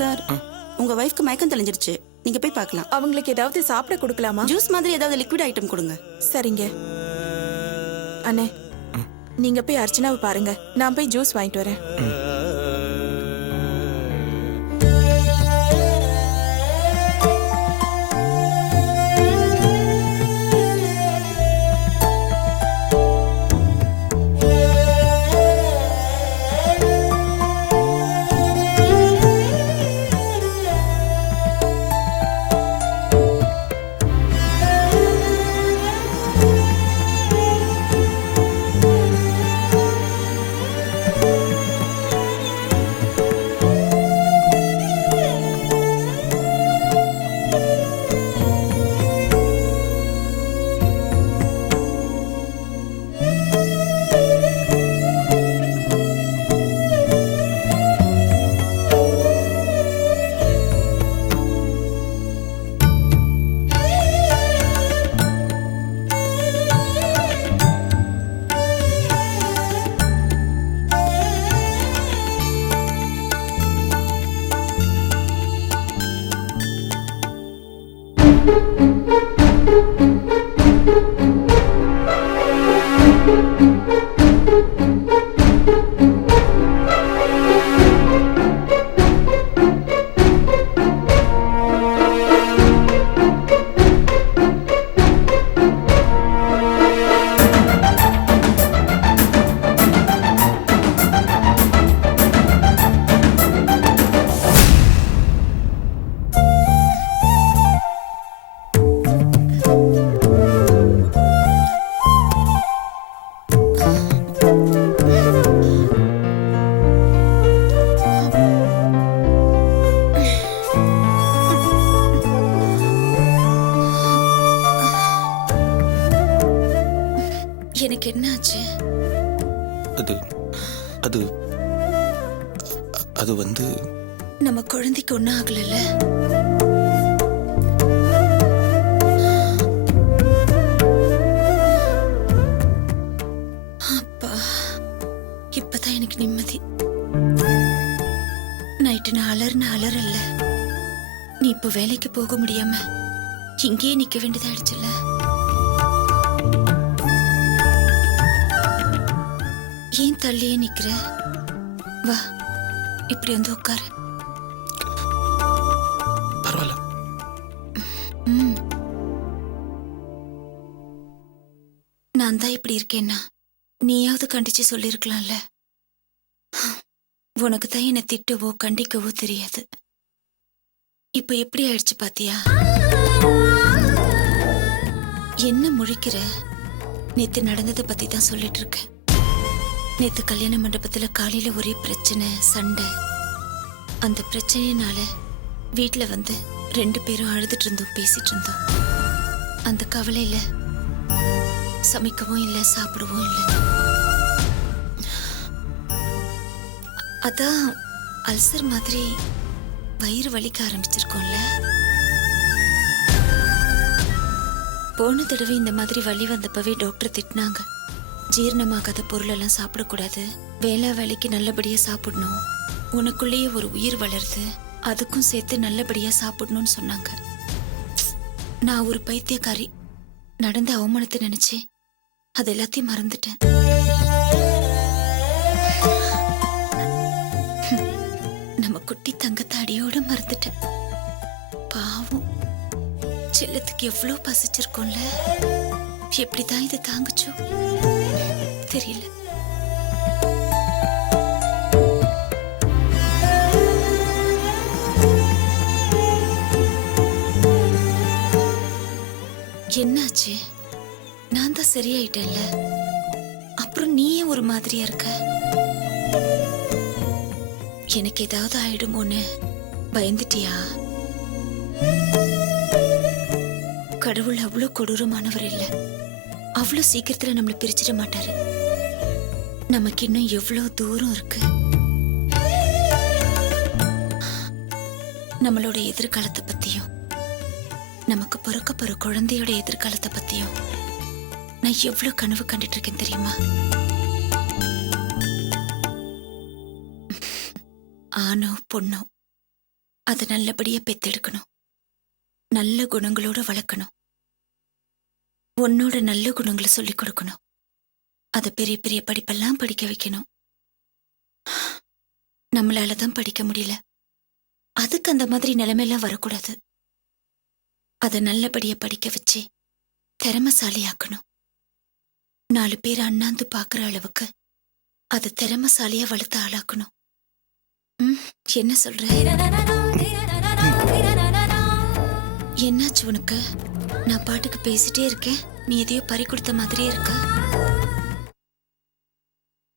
Sir, உங்க வைஃப்க்கு மயக்கம் தெளிஞ்சிருச்சு. நீங்க போய் பார்க்கலாம். அவங்களுக்கு ஏதாவது சாப்பிட கொடுக்கலாமா? ஜூஸ் மாதிரி ஏதாவது லிக்விட் ஐட்டம் கொடுங்க. சரிங்க அண்ணே, நீங்க போய் அர்ச்சனாவை பாருங்க, நான் போய் ஜூஸ் வாங்கிட்டு வரேன். எனக்கு என்ன ஆச்சு? அது அது அது வந்து நம்ம குழந்தைக்கு ஒன்றும் ஆகலைல்ல? அப்பா, இப்பதான் எனக்கு நிம்மதி. நைட்டு நான் அலறல. நீ இப்போ வேலைக்கு போக முடியாம இங்கேயே நிக்க வேண்டியதாயிடுச்சுல்ல? ஏன் தள்ளியே நிக்கிற? வா, இப்படி வந்து உட்காரு. பரவாயில்ல. நான் தான் இப்படி இருக்கேன்னா நீயாவது கண்டிச்சு சொல்லிருக்கலாம்ல. உனக்கு தான் என்னை திட்டவோ கண்டிக்கவோ தெரியாது. இப்ப எப்படி ஆயிடுச்சு பாத்தியா? என்ன முழிக்கிற? நேத்து நடந்ததை பத்தி தான் சொல்லிட்டு இருக்கேன். நேத்து கல்யாண மண்டபத்துல காலையில ஒரே பிரச்சனை, சண்டை. அந்த பிரச்சனையினால வீட்டுல வந்து 2 பேரும் அழுதுட்டு இருந்தோம், பேசிட்டு இருந்தோம். அந்த கவலையில சமைக்கவும் இல்லை, சாப்பிடவும் இல்லை. அதான் அல்சர் மாதிரி வயிறு வலிக்க ஆரம்பிச்சிருக்கோம்ல. போன தடவை இந்த மாதிரி வலி வந்தப்பவே டாக்டர் திட்டினாங்க. ஜீரணமாகாத பொருளெல்லாம் சாப்பிடக்கூடாது, வேளா வேலைக்கு நல்லபடியா சாப்பிடணும், உனக்குள்ளேயே ஒரு உயிர் வளருது, அதுக்கும் சேர்த்து நல்லபடியா சாப்பிடணும்னு சொன்னாங்க. நான் ஒரு பைத்தியக்காரி. நடந்த அவமானத்தை நினைச்சு அது எல்லாத்தையும் மறந்துட்டேன். நம்ம குட்டி தங்கத்தை அடியோட மறந்துட்டேன். பாவம், செல்லத்துக்கு எவ்வளவு பசிச்சிருக்கோம்ல. எப்படிதான் இதை தாங்குச்சோ தெரியல. என்னாச்சு? நான் தான் சரியாயிட்டேன்ல, அப்புறம் நீயே ஒரு மாதிரியா இருக்க. எனக்கு ஏதாவது ஆயிடுமோன்னு பயந்துட்டியா? கடவுள் அவ்வளவு கொடூரமானவர் இல்ல. அவ்வளவு சீக்கிரத்துல நம்மள பிரிச்சிட மாட்டாரு. நமக்கு இன்னும் எவ்வளவு தூரம் இருக்கு. நம்மளோட எதிர்காலத்தை பத்தியும் நமக்கு பிறக்க போற குழந்தையோட எதிர்காலத்தை பத்தியும் நான் எவ்வளவு கனவு கண்டுட்டு இருக்கேன் தெரியுமா? ஆணோ பொண்ணோ அதை நல்லபடியா பெத்தெடுக்கணும், நல்ல குணங்களோட வளர்க்கணும், உன்னோட நல்ல குணங்களை சொல்லிக் கொடுக்கணும், அதை பெரிய பெரிய படிப்பெல்லாம் படிக்க வைக்கணும். நம்மளால தான் படிக்க முடியல, அதுக்கு அந்த மாதிரி நிலைமையெல்லாம் வரக்கூடாது. அதை நல்லபடியா படிக்க வச்சு திறமைசாலியாக்கணும். 4 பேர் அண்ணாந்து பாக்குற அளவுக்கு அதை திறமைசாலியா வளர்த்து ஆளாக்கணும். என்ன சொல்ற? என்னாச்சு உனக்கு? நான் பாட்டுக்கு பேசிட்டே இருக்கேன், நீ எதையோ பறி கொடுத்த மாதிரியே இருக்க.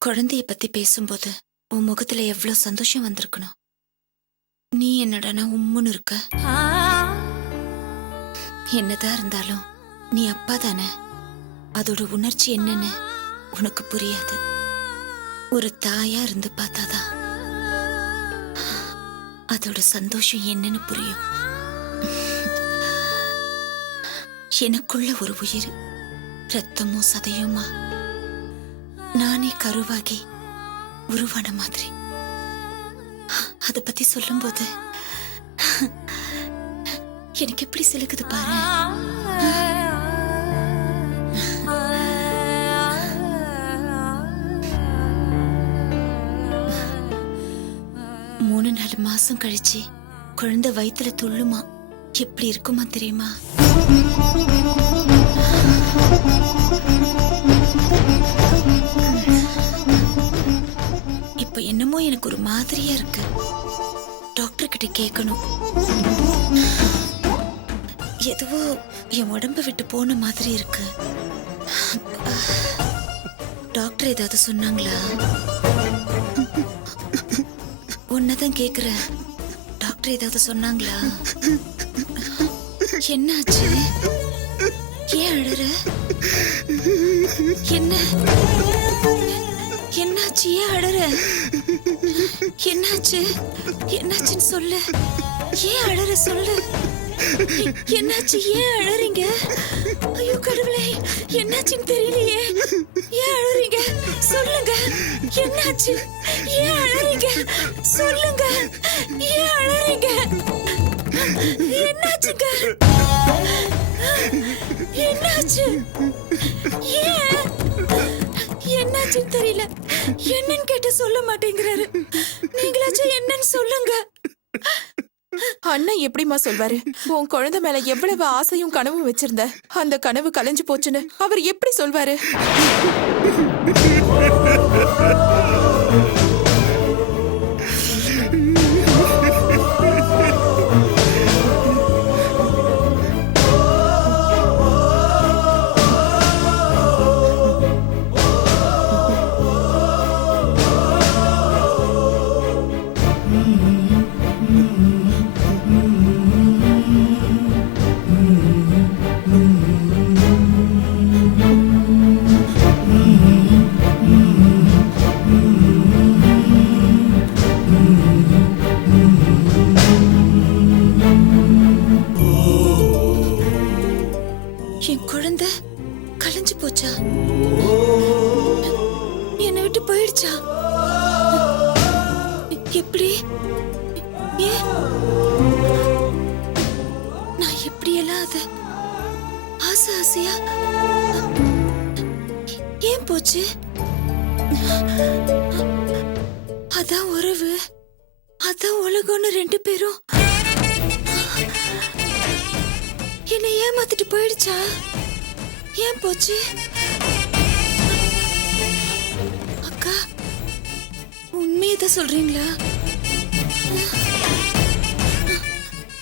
குழந்தைய பத்தி பேசும்போது உன் முகத்துல எவ்வளவு சந்தோஷம் வந்திருக்கணும். நீ என்னடானா உம்முன்னு இருக்க. என்னதான் இருந்தாலும் நீ அப்பா தானே, அதோட உணர்ச்சி என்னன்னு உனக்கு புரியாது. ஒரு தாயா இருந்து பார்த்தாதான் அதோட சந்தோஷம் என்னன்னு புரியும். எனக்குள்ள ஒரு உயிர், ரத்தமும் சதையுமா நானே கருவாகி உருவான மாதிரி. அத பத்தி சொல்லும்போது எனக்கு எப்படி சிலுக்குது பாரு. 3-4 மாசம் கழிச்சு குழந்தை வயித்துல துள்ளுமா, எப்படி இருக்குமா தெரியுமா? இப்ப என்னமோ எனக்கு ஒரு மாதிரியா இருக்கு. டாக்டர் கிட்ட கேட்கணும். எதுவோ என் உடம்ப விட்டு போன மாதிரி இருக்கு. டாக்டர் ஏதாவது சொன்னாங்களா? உன்னதான் கேக்குறேன், டாக்டர் ஏதாவது சொன்னாங்களா? என்னாச்சு? ஏன் அழற? என்ன என்னாச்சு? ஏன் அழற? என்னாச்சு? என்னாச்சுன்னு சொல்லு. ஏன் அழற சொல்லு. என்னாச்சு? ஏன் அழறீங்க? ஐயோ கடவுளே, என்னாச்சுன்னு தெரியலையே. ஏன் அழறீங்க? சொல்லுங்க. என்னாச்சு? ஏன் அழறீங்க? சொல்லுங்க. ஏன் அழறீங்க? என்னாச்சுங்க? என்னாச்சு? ஏன்? என்னாச்சுன்னு தெரியல. என்னன்னு கேட்டு சொல்ல மாட்டேங்கிறாரு. நீங்களாச்சும் என்னன்னு சொல்லுங்க. அண்ணன் எப்படிமா சொல்வாரு? உன் குழந்தை மேல எவ்வளவு ஆசையும் கனவும் வச்சிருந்த, அந்த கனவு கலைஞ்சு போச்சுன்னு அவர் எப்படி சொல்வாரு? என் குழந்தை கலைஞ்சு போச்சா? என்னை விட்டு போயிடுச்சா? எப்படி? ஏன்? நான் எப்படியெல்லாம் அத ஆசை ஆசையா ஏன் போச்சு? அதான் உறவு, அதான் உலகம்னு 2 பேரும் என்னை ஏமாத்திட்டு போயிடுச்சா? ஏன் போச்சு? அக்கா, உண்மையதான் சொல்றீங்களா?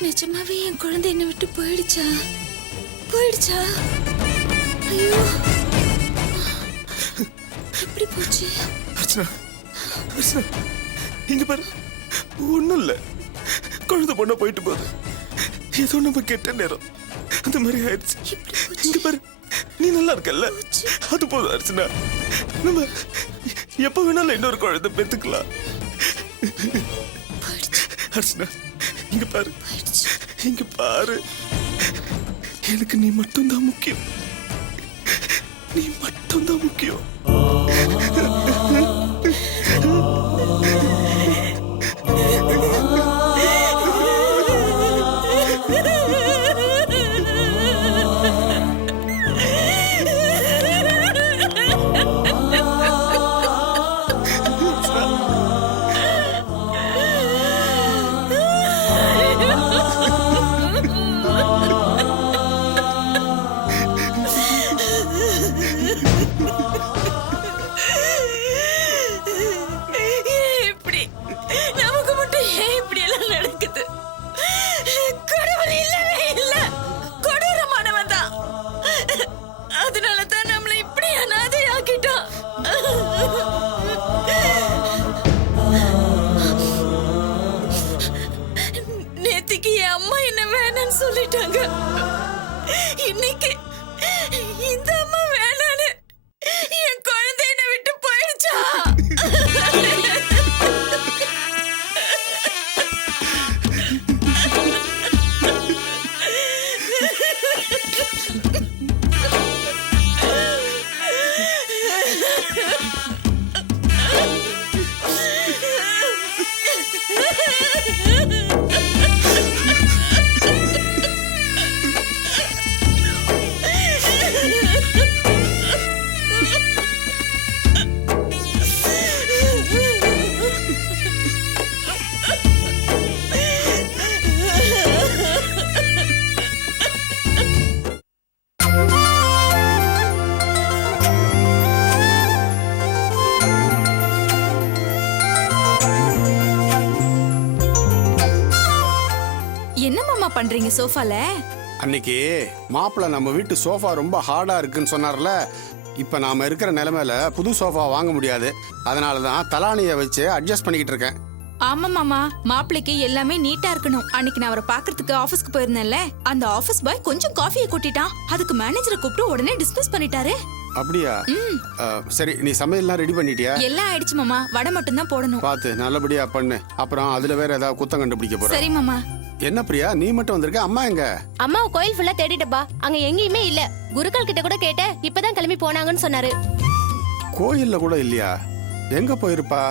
நிஜமாவே என் குழந்தை என்னை விட்டு போயிடுச்சா? போயிடுச்சா? ஐயோ, எப்படி போச்சு? அர்ச்சனா, அர்ச்சனா, இங்க பாரு, ஒண்ணும் இல்ல. குழந்தை பொண்ணா போயிட்டு போகுது. ஏதோ நம்ம கெட்ட நேரம் அந்த மாதிரி ஆயிடுச்சு. இங்க பாரு, நீ நல்லா இருக்கல்ல, அது போதும் அர்ச்சனா. நம்ம எப்ப வேணாலும் இன்னொரு குழந்தை பெத்துக்கலாம். அர்ச்சனா, இங்க பாரு, இங்க பாரு, எனக்கு நீ மட்டும்தான் முக்கியம். நீ மட்டும்தான் முக்கியம். சொல்லிட்டாங்க. இன்னைக்கு இந்த அம்மா வேணான்னு என் குழந்தை என்னை விட்டு போயிடுச்சா? என்ன மாமா பண்றீங்க சோஃபால? அன்னைக்கு மாப்பிள்ள நம்ம வீட்டு சோஃபா ரொம்ப ஹார்டா இருக்குன்னு சொன்னார்ல. இப்ப நாம இருக்கிற நிலைமையில புது சோஃபா வாங்க முடியாது. அதனாலதான் தலானியை வச்சு அட்ஜஸ்ட் பண்ணிக்கிட்டு இருக்கேன். ஆமா மாமா, மாப்பிளைக்கு எல்லாமே நீட்டா இருக்கணும். அன்னைக்கு நான் அவரை பாக்குறதுக்கு ஆபீஸ்க்கு போயிருந்தேன்ல, அந்த ஆபீஸ் பாய் கொஞ்சம் காஃபியை கொட்டிட்டான். அதுக்கு மேனேஜரை கூப்பிட்டு உடனே டிஸ்மிஸ் பண்ணிட்டாரு. அப்படியா? சரி, நீ சமையல்லாம் ரெடி பண்ணிட்டியா? எல்லாம் ஆயிடுச்சு மாமா, வடை மட்டும் தான் போடணும். பார்த்து நல்லபடியா பண்ணு. அப்புறம் அதுல வேற ஏதாவது குத்தம் கண்டுபிடிக்க போற. சரி மாமா. என்ன பிரியா, நீ மட்டும் வந்திருக்க? அம்மா எங்க? அம்மா கோயில் ஃபுல்லா தேடிட்டப்பா, அங்க எங்கேயுமே இல்ல. குருக்கள் கிட்ட கூட கேட்ட, இப்பதான் கிளம்பி போனாங்கன்னு சொன்னாரு. கோயில்ல கூட இல்லையா? எங்க போயிருப்பா?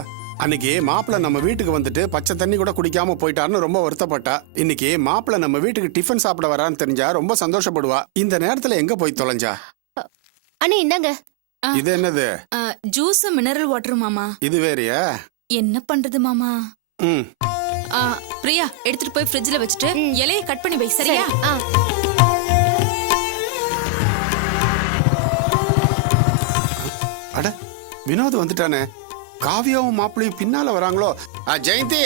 அன்னைக்கு மாப்பிள்ள நம்ம வீட்டுக்கு வந்துட்டு பச்சை தண்ணி கூட குடிக்காம போயிட்டாருன்னு ரொம்ப வருத்தப்பட்டா. இன்னைக்கு மாப்பிள்ள நம்ம வீட்டுக்கு டிஃபன் சாப்பிட வரான்னு தெரிஞ்சா ரொம்ப சந்தோஷப்படுவா. இந்த நேரத்துல எங்க போய் தொலைஞ்சா? அண்ணே இந்தாங்க. இது என்னது? ஜூஸ் மினரல் வாட்டர் மாமா. இது வேறயா? என்ன பண்றது மாமா? ம். பிரியா, எடுத்துட்டு போய் ஃப்ரிட்ஜ்ல வச்சுட்டு இலையை கட் பண்ணி வை, சரியா? ஆ. அட, வினோத் வந்துட்டானே. காவியாவும் மாப்பிளையும் பின்னால வராங்களோ? ஜெயந்தி,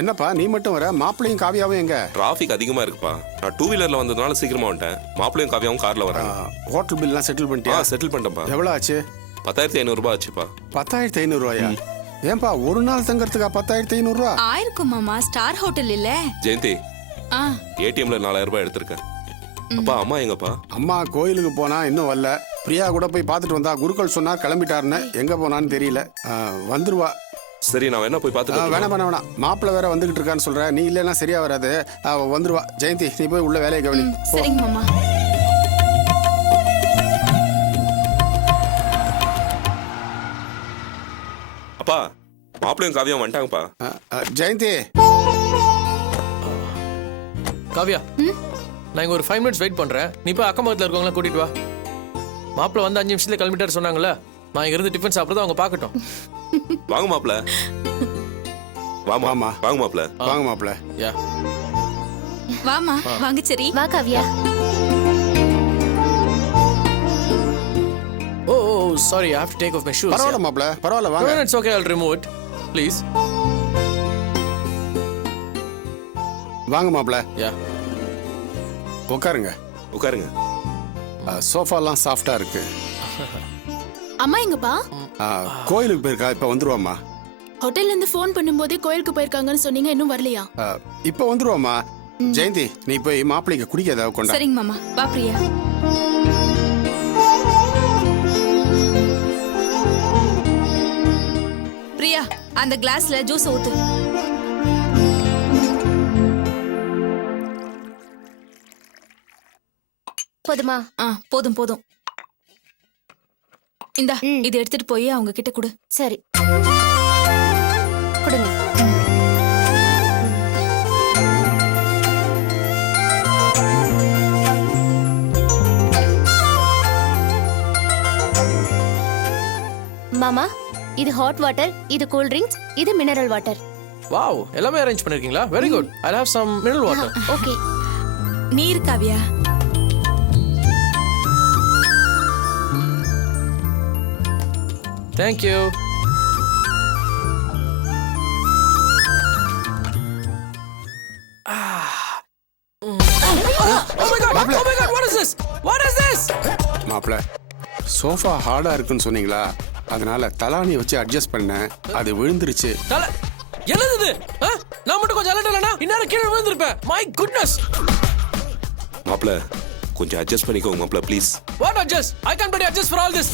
என்னப்பா நீ மட்டும் வர? மாப்பிளையும் காவியாவும் எங்க? டிராஃபிக் அதிகமா இருக்குப்பா. நான் 2 வீலர்ல வந்ததுனால சீக்கிரமா வந்துட்டேன். மாப்பிளையும் காவியாவும் கார்ல வராங்க. ஹோட்டல் பில் எல்லாம் செட்டில் பண்ணிட்டியா? செட்டில் பண்ணிட்டேன்ப்பா. எவ்வளவு ஆச்சு? 10,500 ரூபாய் ஆச்சுப்பா. 10,500 ரூபாயா? ஏன்பா ஒரு நாள் தங்கறதுக்கா 10,500 ரூபா? ஆயிருக்கும் மாமா, ஸ்டார் ஹோட்டல் இல்ல. ஜெயந்தி, ஆ, ஏடிஎம்ல 4,000 ரூபாய் எடுத்திருக்கேன். அப்பா, அம்மா எங்கப்பா? அம்மா கோயிலுக்கு போனா இன்னும் வரல. பிரியா கூட போய் பார்த்துட்டு வந்தா. குருக்கள் சொன்னார் கிளம்பிட்டாருன்னு. எங்க போனான்னு தெரியல. வந்துருவா. சரி, நான் வேணா போய் பார்த்துட்டு வேணாம் வேணாம் வேணாம். மாப்பிள்ள வேற வந்துகிட்டு இருக்கான்னு சொல்ற. நீ இல்லைன்னா சரியா வராது. வந்துருவா. ஜெயந்தி, நீ போய் உள்ள வேலையை கவனி. சரிங்க மாமா. அப்பா, மாப்பிளையும் காவியாவும் வந்துட்டாங்கப்பா. ஜெயந்தி, காவியா, நான் இங்க ஒரு 5 மினிட்ஸ் வெயிட் பண்றேன். நீ போய் அக்கம் பக்கத்துல இருக்கவங்கள கூட்டிட்டு வா. மாப்பிள்ள வந்து 5 நிமிஷத்துல கிளம்பிட்டாரு சொன்னாங்கல்ல. நான் இங்க இருந்து டிஃபன் சாப்பிடுறத அவங்க பாக்கட்டும். வாங்க மாப்பிள. வாமா. வாமா. வாங்க மாப்பிள. வாங்க மாப்பிள்ள. யா. வாமா, வாங்க. சரி வா காவியா. ஓ sorry, I have to take off my shoes. பரவாயில்ல மாப்பிள்ள, பரவாயில்ல வாங்க. No, it's okay, I'll remove it. Please. வாங்க மாப்பிள்ள. யா. உட்காருங்க. உட்காருங்க. சோஃபாலாம் சாஃப்டா இருக்கு. அம்மா எங்கப்பா? கோயிலுக்கு போயிருக்கா. இப்ப வந்துருவாமா. ஹோட்டல்ல இருந்து ஃபோன் பண்ணும்போதே கோயிலுக்கு போயிருக்காங்கன்னு சொன்னீங்க, இன்னும் வரலையா? இப்ப வந்துருவாமா. ஜெயந்தி, நீ போய் மாப்பிள்ளைக்கு குடிக்க ஏதாவது கொண்டா. சரிங்க மாமா. வா பிரியா. பிரியா, அந்த கிளாஸ்ல ஜூஸ் ஊத்து. போதுமா? போதும் போதும். இந்தா, இது எடுத்துட்டு போய் அவங்க கிட்ட கொடு. சரி, கொடுங்க. மாமா, இது ஹாட் வாட்டர், இது கூல் ட்ரிங்க்ஸ், இது மினரல் வாட்டர். வாவ், எல்லாமே அரேஞ்ச் பண்ணிருக்கீங்களா? Very good. I'll have some mineral water. Okay. நீர் Kavya. Thank you. Oh my god! Oh my god! What is this? What is this? மாப்பிள்ள, சோஃபா ஹார்டா இருக்குன்னு சொன்னீங்களா? அதனால தலானியை வச்சு அட்ஜஸ்ட் பண்ணேன். அது விழுந்துருச்சு. என்னது இது? நான் மட்டும் கொஞ்சம் அலர்ட் இல்லைனா இன்னும் கீழே விழுந்திருப்பேன். My goodness. மாப்பிள்ள கொஞ்சம் அட்ஜஸ்ட் பண்ணிக்கோங்க மாப்பிள்ள please. What adjust? I can't be adjust for all this.